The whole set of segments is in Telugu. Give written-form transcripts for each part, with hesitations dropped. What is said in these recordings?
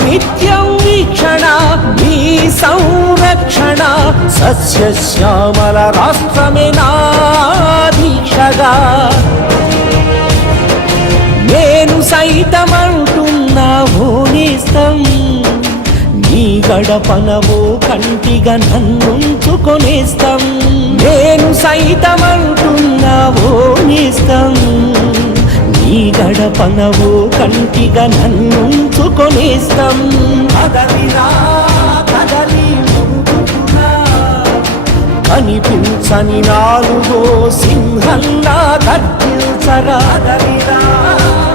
నిత్యం వీక్షణ నీ సంరక్షణ సస్యశ్యామల రాష్ట్రమే నా దీక్షగా నేను సైతమంటున్నా ఓనేస్తం నీ గడపనవో కంటిగా నన్నుంచుకొనేస్తం నేను సైతమంటున్నా ఓనేస్తం నీ గడపనవో కంటిగా నన్నుంచుకొనేస్తం కదలిరా కదలి కనిపించని నాలుగో సింహంలా గర్జించరా కదలిరా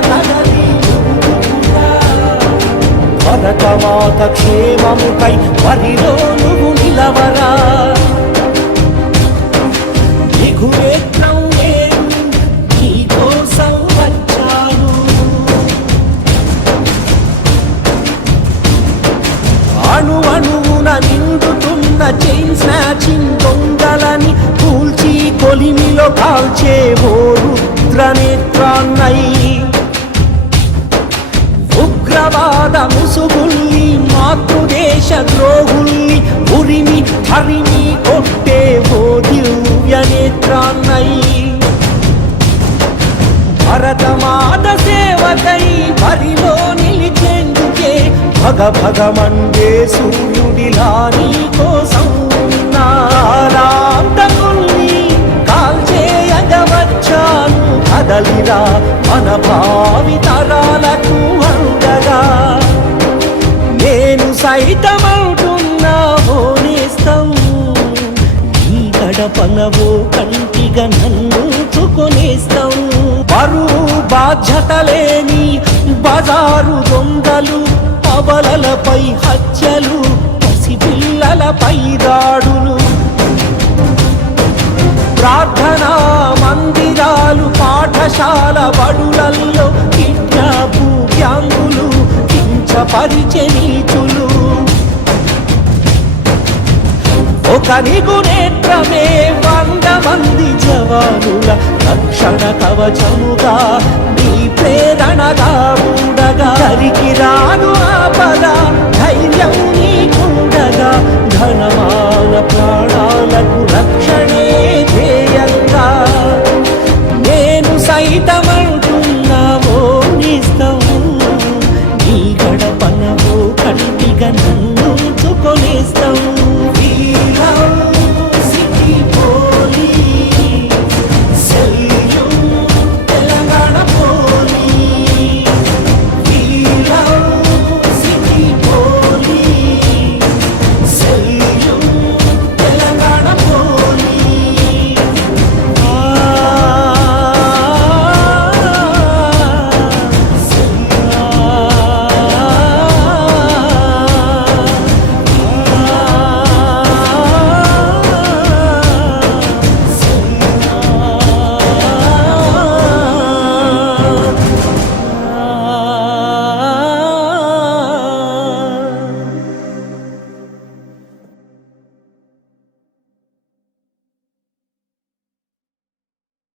కదలి భరతమాత క్షేమముకై వరిలో నువ్వు నిలవరా దిగువేత్రం అణు అణువున నిండుతున్న చైన్ స్నాచింగ్ దొంగలని కూల్చి కొలిమిలో కాల్చే ఓ రుద్రనేత్రాన్నై ఉగ్రవాద ముసుగుల్ని మాతృదేశ ద్రోహుల్ని ఉరిమి హరిమి కొట్టే ఓ దివ్య నేత్రాన్నై భరతమాత సేవకై బరిలో నిలిచేందుకే భగ భగమండే సూర్యుడిలా నీ కోసం నారాంతకుల్ని కాల్చేయగవచ్చాను కదలిరా మన భావి తరాలకు అండగా నేను సైతమవుతున్నా ఓనేస్తం నీ గడపనవో కంటిగా నన్నుంచుకొనేస్తం బరువు బాధ్యత లేని బజారు దొంగలు అబలలపై హత్యలు పసిపిల్లలపై దాడులు ప్రార్థనా మందిరాలు పాఠశాల బడులల్లో కిడ్నాపు గ్యాంగులు కించపరిచే నీచులు ఒక నిగునేత్రమే 100 మంది జవానుల రక్షణ కవచముగా నీ ప్రేరణగా ఉండగా తరికి రాను ఆపద